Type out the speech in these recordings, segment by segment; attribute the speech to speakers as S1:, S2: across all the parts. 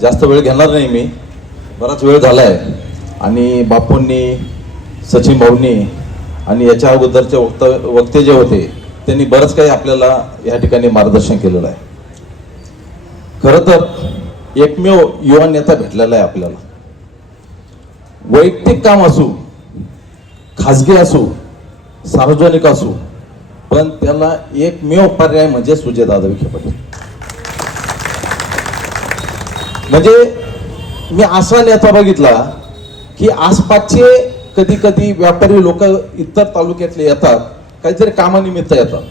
S1: जास्त वेळ घेणार नाही मी. बराच वेळ झाला आहे आणि बापूंनी सचिन भाऊंनी आणि याच्या अगोदरचे वक्त वक्ते जे होते त्यांनी बरंच काही आपल्याला या ठिकाणी मार्गदर्शन केलेलं आहे. खरं तर एकमेव युवा नेता भेटलेला आहे आपल्याला. वैयक्तिक काम असू खाजगी असू सार्वजनिक असू पण त्याला एकमेव पर्याय म्हणजे सुजयदादा विखे पाटील. म्हणजे मी असा नेता बघितला की आसपासचे कधी कधी व्यापारी लोक इतर तालुक्यातले येतात काहीतरी कामानिमित्त येतात.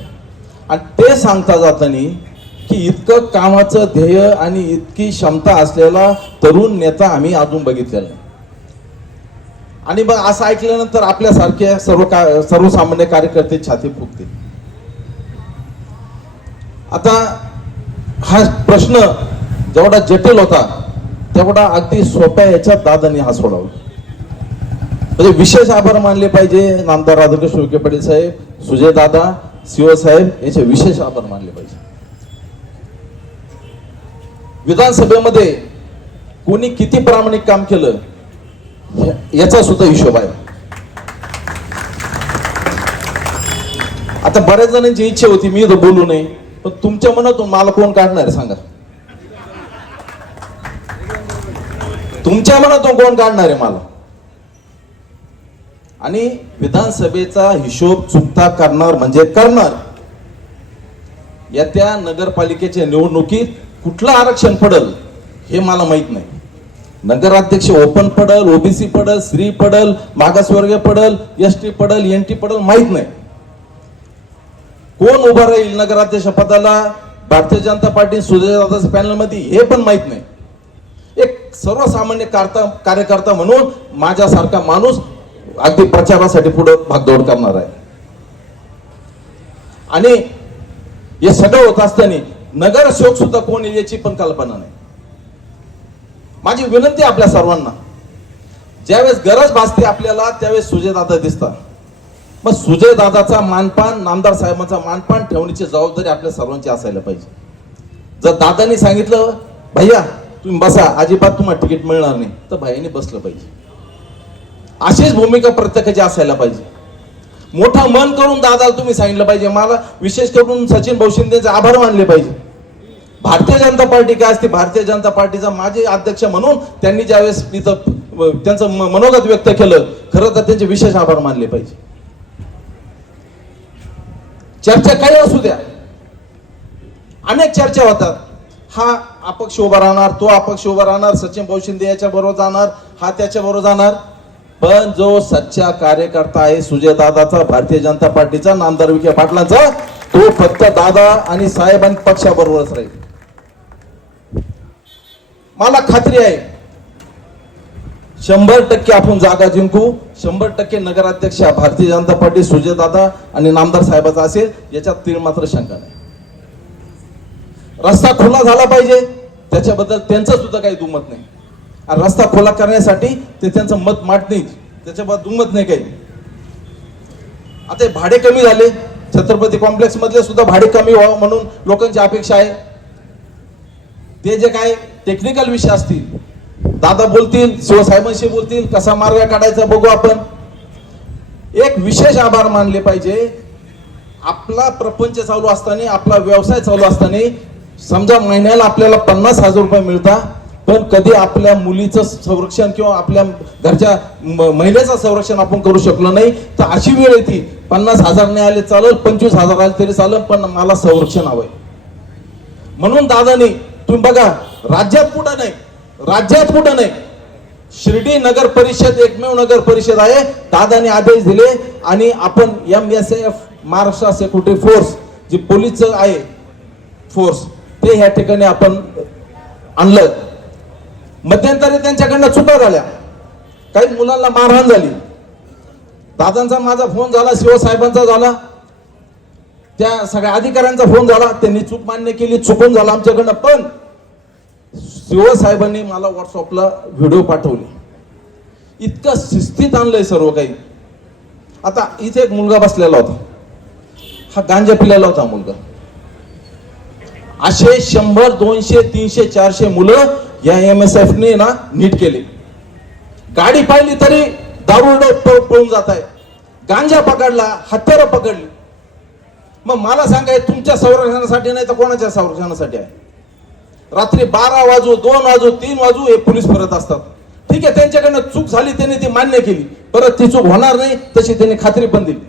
S1: आणि ते सांगता जाताना की इतकं कामाचं ध्येय आणि इतकी क्षमता असलेला तरुण नेता आम्ही अजून बघितलेला नाही. आणि मग असं ऐकल्यानंतर आपल्यासारख्या सर्व का सर्वसामान्य कार्यकर्ते छाती फुगते आता हा प्रश्न जेवढा जटिल होता तेवढा अगदी सोप्या याच्यात दादांनी हा सोडवला. म्हणजे विशेष आभार मानले पाहिजे नामदार राधाकृष्ण विखे पाटील साहेब सुजय दादा शिव साहेब याचे विशेष आभार मानले पाहिजे. विधानसभेमध्ये कोणी किती प्रामाणिक काम केलं याचा सुद्धा हिशोब आहे. आता बऱ्याच जणांची इच्छा होती मी तर बोलू नये पण तुमच्या मनातून मला कोण काढणार सांगा. तुमच्या मनातून कोण काढणार आहे मला? आणि विधानसभेचा हिशोब चुकता करणार म्हणजे करणार. येत्या नगरपालिकेच्या निवडणुकीत कुठलं आरक्षण पडल हे मला माहीत नाही. नगराध्यक्ष ओपन पडल ओबीसी पडल स्त्री पडल मागासवर्गीय पडल एस टी पडल एन टी पडल माहीत नाही. कोण उभा राहील नगराध्यक्ष पदाला? भारतीय जनता पार्टी सुजयदादाच्या पॅनल पॅनलमध्ये हे पण माहीत नाही. सर्वसामान्य कारता कार्यकर्ता म्हणून माझ्यासारखा माणूस अगदी प्रचारासाठी पुढे भागदौड करणार आहे. आणि हे सगळं होत असताना नगरसेवक सुद्धा कोण येईल याची पण कल्पना नाही. माझी विनंती आपल्या सर्वांना. ज्यावेळेस गरज भासते आपल्याला त्यावेळेस सुजयदादा दिसतात. मग सुजयदादाचा मानपान नामदार साहेबांचा मानपान ठेवण्याची जबाबदारी आपल्या सर्वांची असायला पाहिजे. जर दादांनी सांगितलं भैया तुम्ही बसा अजिबात तुम्हाला तिकीट मिळणार नाही. तर भाईने बसलं पाहिजे. अशीच भूमिका प्रत्येकाची असायला पाहिजे. मोठा मन करून दादाला तुम्ही सांगितलं पाहिजे मला विशेष करून सचिन भाऊ शिंदेचे आभार मानले पाहिजे. भारतीय जनता पार्टी काय असते? भारतीय जनता पार्टीचा माजी अध्यक्ष म्हणून त्यांनी ज्यावेळेस तिथं त्यांचं म- मनोगत व्यक्त केलं खरं तर त्यांचे विशेष आभार मानले पाहिजे. चर्चा काही असू द्या. अनेक चर्चा होतात. हा अपक्ष उभा राहणार तो अपक्ष उभा राहणार सचिन भाऊ शिंदे याच्या बरोबर जाणार हा त्याच्या बरोबर जाणार. पण जो सच्चा कार्यकर्ता आहे सुजय दादाचा भारतीय जनता पार्टीचा नामदार विखे पाटलांचा तो फक्त दादा आणि साहेबां पक्षाबरोबरच राहील. मला खात्री आहे शंभर टक्के आपण जागा जिंकू शंभर टक्के नगराध्यक्ष भारतीय जनता पार्टी सुजय दादा आणि नामदार साहेबाचा असेल याच्यात तीन मात्र शंका नाही. रस्ता खुला झाला पाहिजे. त्याच्याबद्दल त्यांचं सुद्धा काही दुमत नाही. आणि रस्ता खुला करण्यासाठी ते त्यांचं मत मांड नाही त्याच्याबद्दल दुमत नाही काही. आता हे भाडे कमी झाले. छत्रपती कॉम्प्लेक्स मधले सुद्धा भाडे कमी व्हावं म्हणून लोकांची अपेक्षा आहे. ते जे काय टेक्निकल विषय असतील दादा बोलतील शिवसाहेबांशी बोलतील कसा मार्ग काढायचा बघू आपण. एक विशेष आभार मानले पाहिजे. आपला प्रपंच चालू असताना आपला व्यवसाय चालू असताना समजा महिन्याला आपल्याला पन्नास हजार रुपये मिळतात पण कधी आपल्या मुलीचं संरक्षण किंवा आपल्या घरच्या महिन्याचं महिलेचं संरक्षण आपण करू शकलो नाही तर अशी वेळ येते. पन्नास हजार नाही आले चालेल पंचवीस हजार आले तरी चालेल पण मला संरक्षण हवंय. म्हणून दादानी तुम्ही बघा राज्यात कुठं नाही राज्यात कुठं नाही शिर्डी नगर परिषद एकमेव नगर परिषद आहे. दादाने आदेश दिले आणि आपण M S F Maharashtra security force जी पोलीसचं आहे फोर्स ते ह्या ठिकाणी आपण आणलं. मध्यंतरी त्यांच्याकडनं चुका झाल्या. काही मुलांना मारहाण झाली. दादांचा माझा फोन झाला शिवसाहेबांचा झाला. त्या सगळ्या अधिकाऱ्यांचा फोन झाला. त्यांनी चूक मान्य केली चुकून झाला आमच्याकडनं. पण शिवसाहेबांनी मला व्हॉट्सअपला व्हिडिओ पाठवले. इतकं शिस्तीत आणलंय सर्व काही. आता इथे एक मुलगा बसलेला होता. हा गांजा पिलेला होता मुलगा. असे शंभर दोनशे तीनशे चारशे मुलं या एम एस एफ ने ना नीट केले. गाडी पाहिली तरी दारुड पळून जात आहे गांजा पकडला हत्यारं पकडली. मग मला सांगा तुमच्या संरक्षणासाठी नाही तर कोणाच्या संरक्षणासाठी आहे? रात्री बारा वाजू दोन वाजू तीन वाजू हे पोलीस फिरत असतात. ठीक आहे त्यांच्याकडनं चूक झाली त्यांनी ती मान्य केली. परत ती चूक होणार नाही तशी त्यांनी खात्री पण दिली.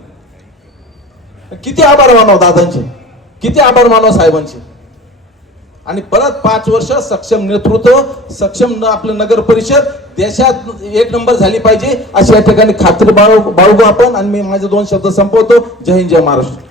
S1: किती आभार मानव दादांचे? किती आभार मानव साहेबांचे? आणि परत पाच वर्ष सक्षम नेतृत्व सक्षम न- आपलं नगर परिषद देशात एक नंबर झाली पाहिजे अशी या ठिकाणी खात्री बाळगू बाळगू आपण आणि मी माझे दोन शब्द संपवतो. जय हिंद जय महाराष्ट्र.